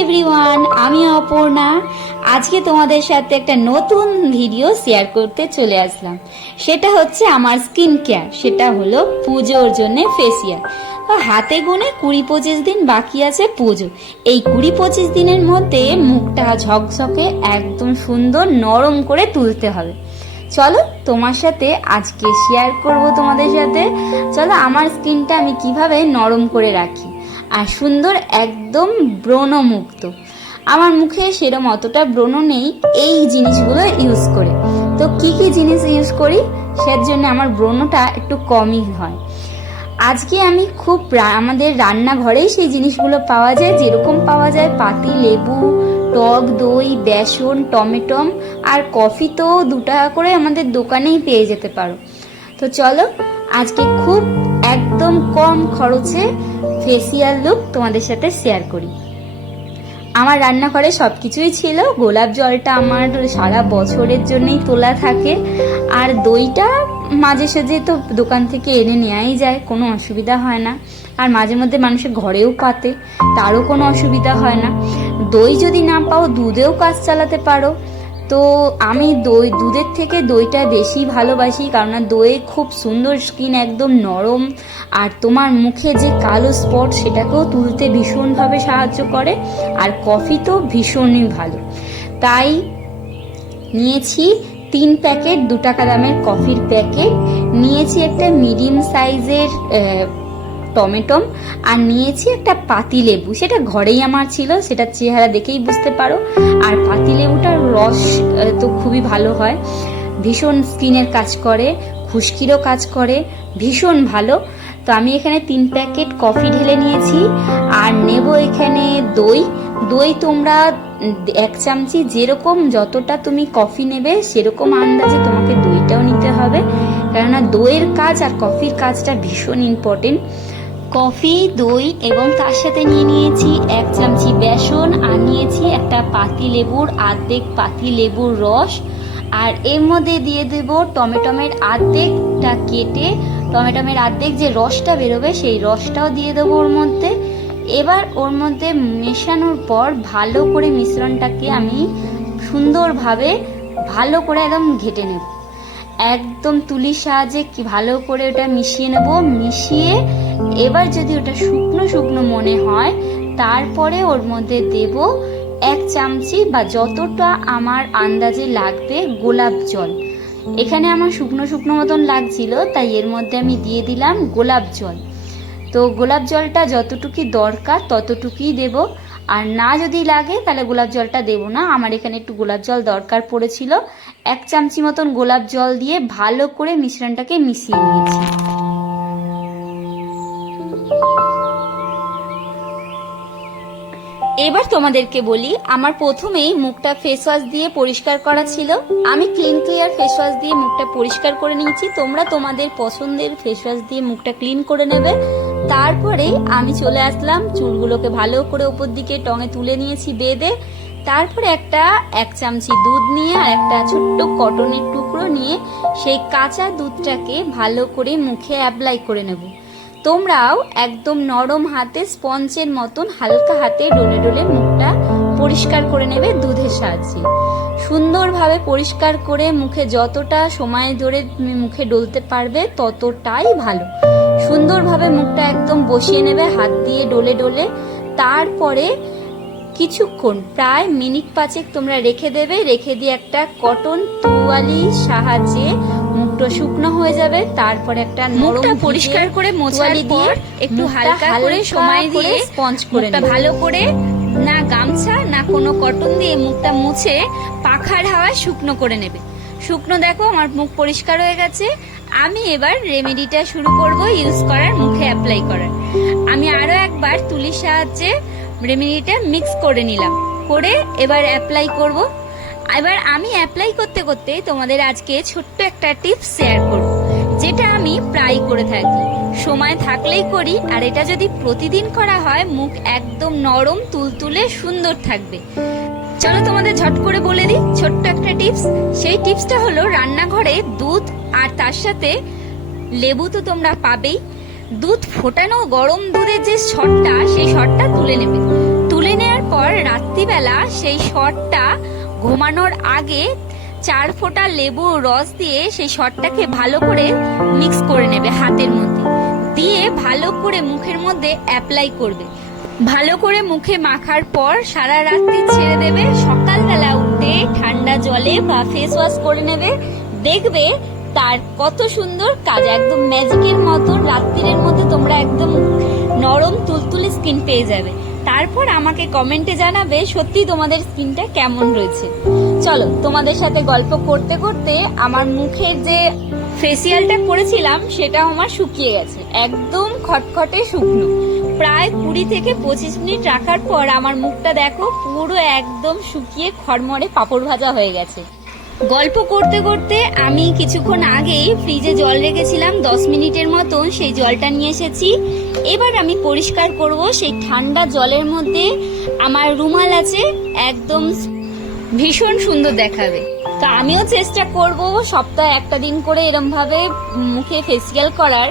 Everyone আমি অপর্ণা। আজকে তোমাদের সাথে একটা নতুন ভিডিও শেয়ার করতে চলে আসলাম। সেটা হচ্ছে আমার স্কিন কেয়ার সেটা হলো পুজোর জন্য ফেসিয়াল হাতে গুনে কুড়ি পঁচিশ দিন বাকি আছে পুজো। এই কুড়ি পঁচিশ দিনের মধ্যে মুখটা ঝকঝকে, একদম সুন্দর নরম করে তুলতে হবে। চলো তোমার সাথে আজকে শেয়ার করব তোমাদের সাথে। চলো আমার স্কিনটা আমি কীভাবে নরম করে রাখি। আর সুন্দর একদম ব্রণমুক্ত। আমার মুখে সেরম অতটা ব্রণ নেই এই জিনিসগুলো ইউজ করে। তো কি কি জিনিস ইউজ করি? সের জন্য আমার ব্রণটা একটু কমই হয়। আজকে আমি খুব আমাদের রান্নাঘরেই সেই জিনিসগুলো পাওয়া যায়। যেরকম পাওয়া যায় পাতি, লেবু, টক, দই, বেসন, টমেটম আর কফি তো দু টাকা করে আমাদের দোকানেই পেয়ে যেতে পারো। তো চলো আজকে খুব একদম কম খরচে ফেসিয়াল লুক তোমাদের সাথে শেয়ার করি। আমার রান্নাঘরে সব কিছুই ছিল, গোলাপ জলটা আমার সারা বছরের জন্যই তোলা থাকে, আর দইটা মাঝে সাঝে তো দোকান থেকে এনে নেওয়াই যায়, কোনো অসুবিধা হয় না। আর মাঝে মধ্যে মানুষের ঘরেও পাতে, তারও কোনো অসুবিধা হয় না। দই যদি না পাও, দুধেও কাজ চালাতে পারো। তো আমি দই, দুধের থেকে দইটা বেশি ভালোবাসি কারণ দইয়ে খুব সুন্দর স্কিন একদম নরম। আর তোমার মুখে যে কালো স্পট সেটাকেও তুলতে ভীষণভাবে সাহায্য করে। আর কফি তো ভীষণই ভালো। তাই নিয়েছি তিন প্যাকেট দু টাকা দামের কফির প্যাকেট নিয়েছি একটা মিডিয়াম সাইজের টমেটম আর নিয়েছি একটা পাতি লেবু সেটা ঘরেই আমার ছিল, সেটা চেহারা দেখেই বুঝতে পারো। আর পাতি লেবুটার রস তো খুবই ভালো হয়। ভীষণ স্কিনের কাজ করে, খুশকিরও কাজ করে, ভীষণ ভালো। তো আমি এখানে তিন প্যাকেট কফি ঢেলে নিয়েছি আর নেব এখানে দই। দই তোমরা এক চামচি যেরকম যতটা তুমি কফি নেবে সেরকম আন্দাজে তোমাকে দইটাও নিতে হবে। কেননা দইয়ের কাজ আর কফির কাজটা ভীষণ ইম্পর্টেন্ট কফি, দই এবং তার সাথে নিয়ে নিয়েছি এক চামচি বেসন আর নিয়েছি একটা পাতি লেবুর আর্ধেক পাতি লেবুর রস। আর এর মধ্যে দিয়ে দেব টমেটোমের আর্ধেকটা কেটে, টমেটোমের আর্ধেক যে রসটা বেরোবে সেই রসটাও দিয়ে দেবো ওর মধ্যে। এবার ওর মধ্যে মেশানোর পর ভালো করে মিশ্রণটাকে আমি সুন্দরভাবে ভালো করে একদম ঘেটে নেব। একদম তুলির সাহায্যে কি ভালো করে ওটা মিশিয়ে নেব, মিশিয়ে এবার যদি ওটা শুকনো শুকনো মনে হয়, তারপরে ওর মধ্যে দেব এক চামচি বা যতটা আমার আন্দাজে লাগবে গোলাপ জল। এখানে আমার শুকনো শুকনো মতন লাগছিল, তাই এর মধ্যে আমি দিয়ে দিলাম গোলাপ জল। তো গোলাপ জলটা যতটুকুই দরকার ততটুকুই দেব। আর না যদি লাগে, তাহলে গোলাপ জলটা দেবো না। আমার এখানে একটু গোলাপ জল দরকার পড়েছিল। এক চামচি মতন গোলাপ জল দিয়ে ভালো করে মিশ্রণটাকে মিশিয়ে নিয়েছি। এবার তোমাদেরকে বলি, আমার প্রথমেই মুখটা ফেস ওয়াশ দিয়ে পরিষ্কার করা ছিল। আমি ক্লিন ক্লিয়ার ফেস ওয়াশ দিয়ে মুখটা পরিষ্কার করে নিয়েছি। তোমরা তোমাদের পছন্দের ফেস ওয়াশ দিয়ে মুখটা ক্লিন করে নেবে। তারপরে আমি চলে আসলাম, চুলগুলোকে ভালো করে উপর দিকে টঙে তুলে নিয়েছি বেঁধে। তারপরে একটা এক চামচি দুধ নিয়ে আর একটা ছোট্ট কটনের টুকরো নিয়ে সেই কাঁচা দুধটাকে ভালো করে মুখে অ্যাপ্লাই করে নেব। তোমরাও একদম নরম হাতে স্পঞ্জের মতন হালকা হাতে ডলে ডলে মুখটা পরিষ্কার করে নেবে দুধের সাহায্যে। সুন্দরভাবে পরিষ্কার করে মুখে যতটা সময় ধরে তুমি মুখে ডলতে পারবে ততটাই ভালো। সুন্দরভাবে মুখটা একদম বসিয়ে নেবে, হাত দিয়ে ডলে ডলে। তারপরে কিছুক্ষণ, প্রায় মিনিট পাঁচেক তোমরা রেখে দেবে। রেখে দিয়ে একটা কটন তোয়ালির সাহায্যে মুখটা শুকনো হয়ে যাবে তারপর একটা মুখটা পরিষ্কার করে মোছার পর একটু হালকা করে সময় দিয়ে স্পঞ্জ করে। ভালো করে না গামছা না কোনো কটন দিয়ে মুখটা মুছে পাখার হাওয়ায় শুকনো করে নেবে। শুকনো দেখো আমার মুখ পরিষ্কার হয়ে গেছে। আমি এবার রেমেডিটা শুরু করব ইউজ করার মুখে অ্যাপ্লাই করার। আমি আরও একবার তুলির সাহায্যে রেমেডিটা মিক্স করে নিলাম। করে এবার অ্যাপ্লাই করব এবার আমি অ্যাপ্লাই করতে করতে তোমাদের আজকে ছোট্ট একটা টিপস শেয়ার করব, যেটা আমি প্রায় করে থাকি। সময় থাকলেই করি, আর এটা যদি প্রতিদিন করা হয়, মুখ একদম নরম, তুলতুলে, সুন্দর থাকবে। চলো তোমাদের ঝট করে বলে দিই ছোট্ট একটা টিপস। সেই টিপসটা হলো রান্নাঘরে দুধ আর তার সাথে লেবু তো তোমরা পাবেই। দুধ ফোটানো গরম দুধের যে শটটা, সেই শটটা তুলে নেবে। তুলে নেওয়ার পর রাত্রিবেলা সেই শটটা ঘুমানোর আগে চার ফোঁটা লেবু রস দিয়ে সেই শটটাকে ভালো করে মিক্স করে নেবে হাতের মধ্যে। দিয়ে ভালো করে মুখের মধ্যে অ্যাপ্লাই করবে। ভালো করে মুখে মাখার পর সারা রাত্রি ছেড়ে দেবে। সকালবেলা উঠে ঠান্ডা জলে বা ফেস ওয়াশ করে নেবে। দেখবে তার কত সুন্দর কাজ, একদম ম্যাজিকের মতো, রাত্রির মধ্যে তোমরা একদম নরম, তুলতুলে স্কিন পেয়ে যাবে। তারপর আমাকে কমেন্টে জানাবে সত্যি তোমাদের স্কিনটা কেমন রয়েছে। চলো, তোমাদের সাথে গল্প করতে করতে আমার মুখের যে ফেসিয়ালটা করেছিলাম সেটা আমার শুকিয়ে গেছে। একদম খটখটে শুকনো। প্রায় কুড়ি থেকে পঁচিশ মিনিট রাখার পর আমার মুখটা দেখো, পুরো একদম শুকিয়ে খড়মড়ে পাপড় ভাজা হয়ে গেছে। গল্প করতে করতে আমি কিছুক্ষণ আগেই ফ্রিজে জল রেখেছিলাম, দশ মিনিটের মতো সেই জলটা নিয়ে এসেছি। এবার আমি পরিষ্কার করব সেই ঠান্ডা জলের মধ্যে আমার রুমাল আছে, একদম ভীষণ সুন্দর দেখাবে। তো আমিও চেষ্টা করব সপ্তাহে একটা দিন করে এরমভাবে মুখে ফেসিয়াল করার।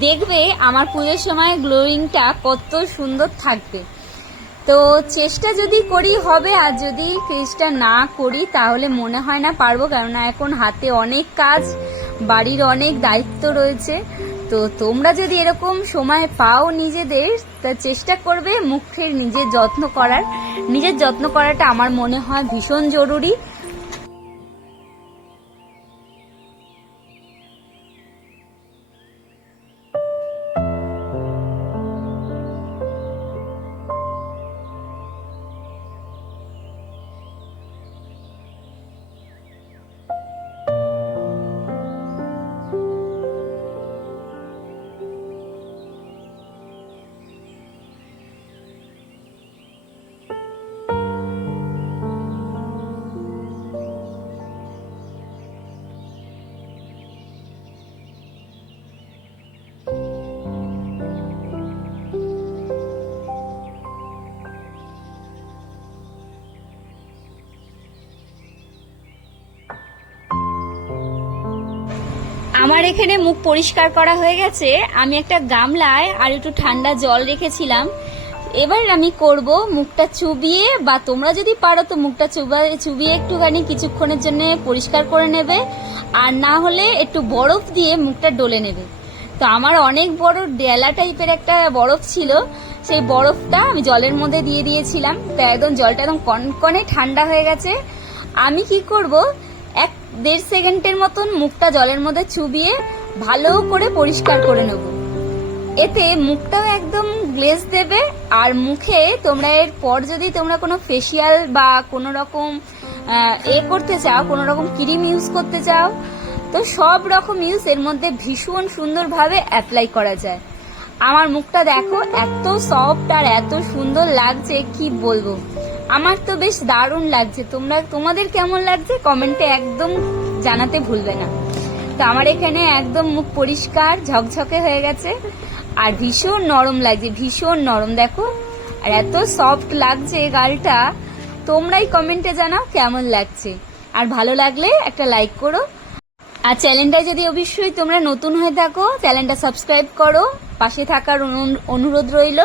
দেখবে আমার পুজোর সময় গ্লোয়িংটা কত সুন্দর থাকবে। তো চেষ্টা যদি করি, হবে। আর যদি চেষ্টা না করি, তাহলে মনে হয় না পারব। কেননা এখন হাতে অনেক কাজ, বাড়ির অনেক দায়িত্ব রয়েছে। তো তোমরা যদি এরকম সময় পাও নিজেদের, তা চেষ্টা করবে মুখের নিজের যত্ন করার। নিজের যত্ন করাটা আমার মনে হয় ভীষণ জরুরি। আমার এখানে মুখ পরিষ্কার করা হয়ে গেছে। আমি একটা গামলায় আর একটু ঠান্ডা জল রেখেছিলাম। এবার আমি করব মুখটা চুবিয়ে বা তোমরা যদি পারো তো মুখটা চুবা, চুবিয়ে একটুখানি কিছুক্ষণের জন্য পরিষ্কার করে নেবে। আর না হলে একটু বরফ দিয়ে মুখটা ডলে নেবে। তো আমার অনেক বড় ডেলা টাইপের একটা বরফ ছিল। সেই বরফটা আমি জলের মধ্যে দিয়ে দিয়েছিলাম। তো একদম জলটা একদম কনকনে ঠান্ডা হয়ে গেছে। আমি কি করব দেড় সেকেন্ডের মতন মুখটা জলের মধ্যে চুবিয়ে ভালো করে পরিষ্কার করে নেব। এতে মুখটাও একদম গ্লেজ দেবে আর মুখে তোমরা এর পর যদি তোমরা কোনো ফেসিয়াল বা কোনো রকম এ করতে চাও, কোনো রকম ক্রিম ইউজ করতে চাও, তো সব রকম ইউজ এর মধ্যে ভীষণ সুন্দরভাবে অ্যাপ্লাই করা যায়। আমার মুখটা দেখো, এত সফট আর এত সুন্দর লাগছে, কি বলব? আমার তো বেশ দারুণ লাগছে। তোমরা, তোমাদের কেমন লাগছে? কমেন্টে একদম জানাতে ভুলবে না। তো আমার এখানে একদম মুখ পরিষ্কার, ঝকঝকে হয়ে গেছে। আর ভীষণ নরম লাগছে, ভীষণ নরম, দেখো। আর এত সফট লাগছে গালটা। তোমরাই কমেন্টে জানাও কেমন লাগছে। আর ভালো লাগলে একটা লাইক করো। আর চ্যানেলটা যদি অবশ্যই তোমরা নতুন হয়ে থাকো চ্যানেলটা সাবস্ক্রাইব করো। পাশে থাকার অনু- অনুরোধ রইল।